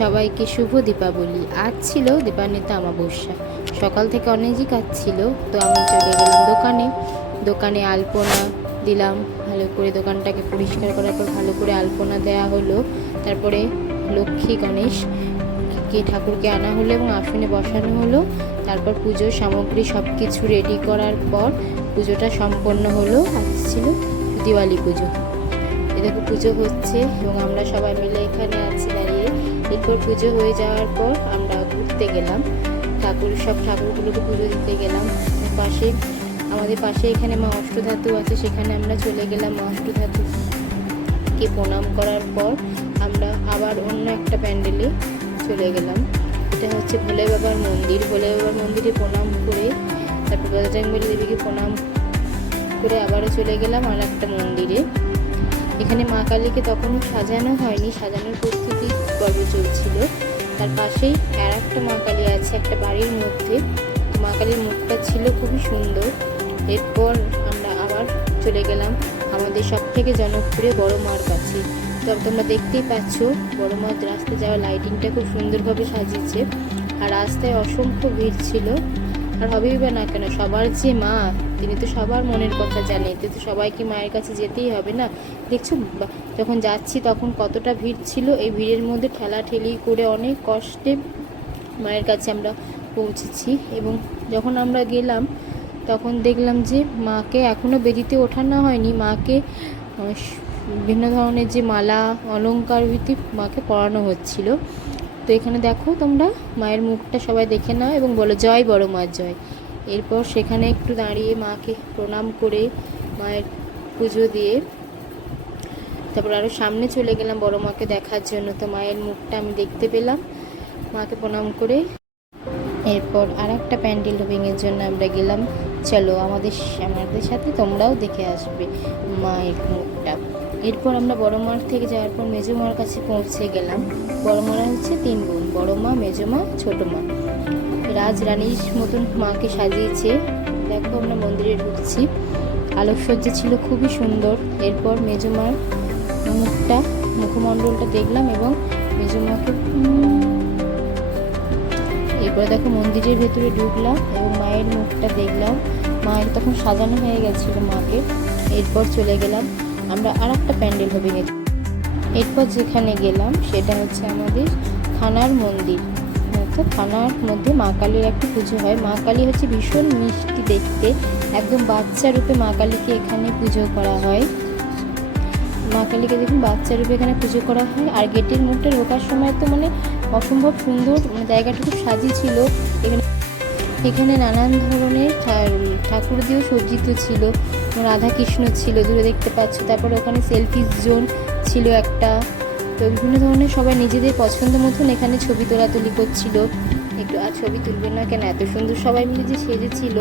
সবাইকে শুভ দীপাবলি। আজ ছিল দীপান্বিতা অমাবস্যা। সকাল থেকে অনেকই কাজ ছিল, তো আমি চলে গেলাম দোকানে আলপনা দিলাম। ভালো করে দোকানটাকে পরিষ্কার করার পর ভালো করে আলপনা দেওয়া হলো। তারপরে লক্ষ্মী গণেশ ঠাকুরকে আনা হলো এবং আসনে বসানো হলো। তারপর পুজোর সামগ্রী সব কিছু রেডি করার পর পুজোটা সম্পন্ন হলো। আজ ছিল দিওয়ালি পুজো। দেখো পুজো হচ্ছে এবং আমরা সবাই মিলে এখানে আছি দাঁড়িয়ে। এরপর পুজো হয়ে যাওয়ার পর আমরা ঘুরতে গেলাম, সব ঠাকুরগুলোকে পুজো দিতে গেলাম। আমাদের পাশে এখানে মা অষ্টধাতু আছে, সেখানে আমরা চলে গেলাম। মা অষ্টধাতুকে প্রণাম করার পর আমরা আবার অন্য একটা প্যান্ডেলে চলে গেলাম। এটা হচ্ছে ভোলে বাবার মন্দির। ভোলে বাবার মন্দিরে প্রণাম করে তারপর বজরংবলী দেবীকে প্রণাম করে আবারও চলে গেলাম আর একটা মন্দিরে। এখানে মা কালীকে তখনও সাজানো হয়নি, সাজানোর প্রস্তুতি পর্ব চলছিল। তার পাশেই আর একটা মা কালী আছে একটা বাড়ির মধ্যে। মা কালীর মুখটা ছিল খুবই সুন্দর। এরপর আমরা আবার চলে গেলাম আমাদের সব থেকে জনপ্রিয় বড় মার কাছে। তবে তোমরা দেখতেই পাচ্ছ বড় মার রাস্তায় যাওয়া লাইটিংটা খুব সুন্দরভাবে সাজিয়েছে। আর রাস্তায় অসংখ্য ভিড় ছিল। আর হবেই বা না কেন, সবার যে মা, তিনি তো সবার মনের কথা জানে, তো সবাইকে মায়ের কাছে যেতেই হবে না। দেখছো যখন যাচ্ছি তখন কতটা ভিড় ছিল। এই ভিড়ের মধ্যে ঠেলাঠেলি করে অনেক কষ্টে মায়ের কাছে আমরা পৌঁছেছি। এবং যখন আমরা গেলাম তখন দেখলাম যে মাকে এখনও বেদিতে ওঠানো হয়নি। মাকে বিভিন্ন ধরনের যে মালা অলঙ্কার মাকে পরানো হচ্ছিল। তো এখানে দেখো তোমরা মায়ের মুখটা সবাই দেখে নাও এবং বলো জয় বড় মা জয়। এরপর সেখানে একটু দাঁড়িয়ে মাকে প্রণাম করে মায়ের পুজো দিয়ে তারপর আরও সামনে চলে গেলাম বড় মাকে দেখার জন্য। তো মায়ের মুখটা আমি দেখতে পেলাম মাকে প্রণাম করে। এরপর আর একটা প্যান্ডেল ডুবিংয়ের জন্য আমরা গেলাম। চলো আমাদের সাথে তোমরাও দেখে আসবে মায়ের মুখটা। এরপর আমরা বড় মার থেকে যাওয়ার পর মেজো মার কাছে পৌঁছে গেলাম। বড় মারা হচ্ছে 3 বোন, বড় মা, মেজো মা, ছোট মা। রাজরানীর মতন মাকে সাজিয়েছে। দেখো আমরা মন্দিরে ঢুকছি, আলোকসজ্জা ছিল খুবই সুন্দর। এরপর মেজো মার মুখমণ্ডলটা দেখলাম এবং মেজো মাকে এরপর দেখো মন্দিরের ভেতরে ঢুকলাম এবং মায়ের মুখটা দেখলাম। মায়ের তখন সাজানো হয়ে গেছিল মাকে। এরপর চলে গেলাম আমরা আর একটা প্যান্ডেল হবে। এরপর যেখানে গেলাম সেটা হচ্ছে আমাদের থানার মন্দির। তো থানার মধ্যে মা কালীর একটা পুজো হয়। মা কালী হচ্ছে ভীষণ মিষ্টি দেখতে, একদম বাচ্চা রূপে মা কালীকে এখানে পুজো করা হয়। মা কালীকে দেখুন বাচ্চা রূপে এখানে পুজো করা হয়। আর গেটের মধ্যে ঢোকার সময় তো অসম্ভব সুন্দর জায়গাটা খুব সাজিয়েছিল। এখানে নানান ধরনের ঠাকুর দিয়েও সজ্জিত ছিল। রাধা কৃষ্ণ ছিল দূরে দেখতে পাচ্ছ। তারপর ওখানে সেলফি জোন ছিল একটা। তো বিভিন্ন ধরনের সবাই নিজেদের পছন্দ মতন এখানে ছবি তোলাতুলি করছিল। একটু আর ছবি তুলবে না কেন, এত সুন্দর সবাই মিলে যে সেজেছিল।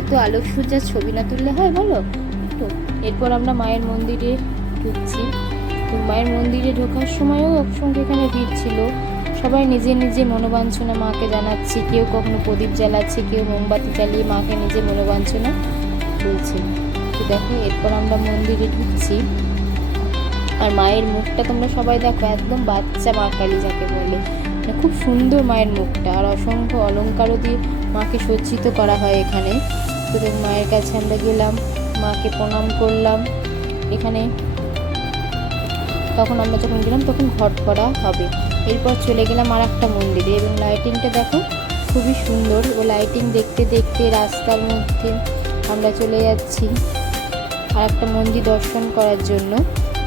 এত আলোকসজ্জার ছবি না তুললে হয় বলো? তো এরপর আমরা মায়ের মন্দিরে ঢুকছি। তো মায়ের মন্দিরে ঢোকার সময়ও অসংখ্য এখানে ভিড় ছিল। সবাই নিজে মনোবাঞ্ছনা মাকে জানাচ্ছে। কেউ কখনো প্রদীপ জ্বালাচ্ছে, কেউ মোমবাতি জ্বালিয়ে মাকে নিজে মনোবাঞ্ছনা বলছে। তো দেখো এরপর আমরা মন্দিরে ঢুকছি। আর মায়ের মুখটা তোমরা সবাই দেখো, একদম বাচ্চা মা কালী যাকে বলে, খুব সুন্দর মায়ের মুখটা। আর অসংখ্য অলঙ্কারও দিয়ে মাকে সজ্জিত করা হয় এখানে। তো মায়ের কাছে আমরা গেলাম, মাকে প্রণাম করলাম। এখানে তখন আমরা যখন গেলাম তখন ঘট করা হবে। এরপর চলে গেলাম আর একটা মন্দিরে এবং লাইটিংটা দেখো খুবই সুন্দর। ও লাইটিং দেখতে দেখতে রাস্তার মধ্যে আমরা চলে যাচ্ছি আর একটা মন্দির দর্শন করার জন্য।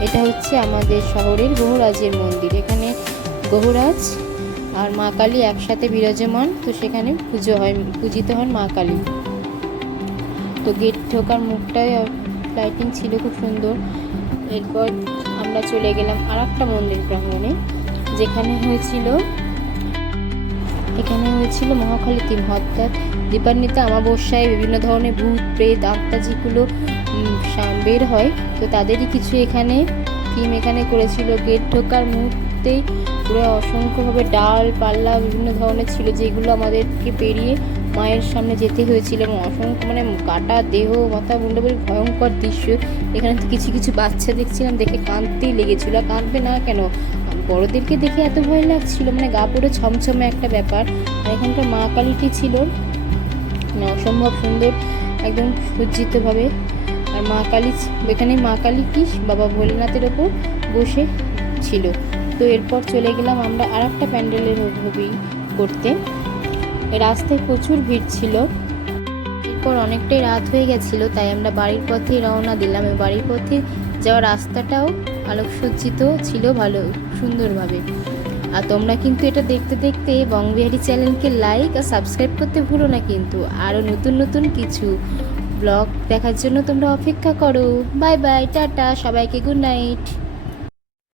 এটা হচ্ছে আমাদের শহরের গহুরাজের মন্দির। এখানে গহুরাজ আর মা কালী একসাথে বিরাজমান। তো সেখানে পূজিত হন মা কালী। তো গেট ঢোকার মুখটায় লাইটিং ছিল খুব সুন্দর। এরপর আমরা চলে গেলাম আর একটা মন্দির প্রাঙ্গণে, যেখানে হয়েছিল মহাখালী থিম। অর্থাৎ দীপান্বিতা অমাবস্যায় বিভিন্ন ধরনের ভূত প্রেত আত্মা যেগুলো বের হয়, তো তাদেরই কিছু এখানে থিম এখানে করেছিল। গেট ঢোকার মুহূর্তেই পুরো অসংখ্যভাবে ডাল পাল্লা বিভিন্ন ধরনের ছিল, যেগুলো আমাদেরকে পেরিয়ে মায়ের সামনে যেতে হয়েছিল। এবং অসংখ্য কাটা দেহ মাথা মুন্ডা বলে ভয়ঙ্কর দৃশ্য। এখানে তো কিছু বাচ্চা দেখছিলাম, দেখে কাঁদতেই লেগেছিল। কাঁদবে না কেন, বড়দেরকে দেখে এত ভয় লাগছিল, মানে গা পুরো ছমছমে একটা ব্যাপার। আর এখানকার মা কালীটি ছিল অসম্ভব সুন্দর, একদম সজ্জিতভাবে। আর মা কালী, এখানে মা কালী কি বাবা ভোলেনাথের ওপর বসে ছিল। তো এরপর চলে গেলাম আমরা আর একটা প্যান্ডেলের ছবি করতে। রাস্তায় প্রচুর ভিড় ছিল। এরপর অনেকটাই রাত হয়ে গেছিলো, তাই আমরা বাড়ির পথে রওনা দিলাম। বাড়ির পথে যাওয়ার রাস্তাটাও আলোকসজ্জিত ছিল ভালো সুন্দরভাবে। আর তোমরা কিন্তু এটা দেখতে দেখতে বংবিহারি চ্যানেলকে লাইক আর সাবস্ক্রাইব করতে ভুলো না কিন্তু। আরও নতুন নতুন কিছু ব্লগ দেখার জন্য তোমরা অপেক্ষা করো। বাই বাই, টাটা, সবাইকে গুড নাইট।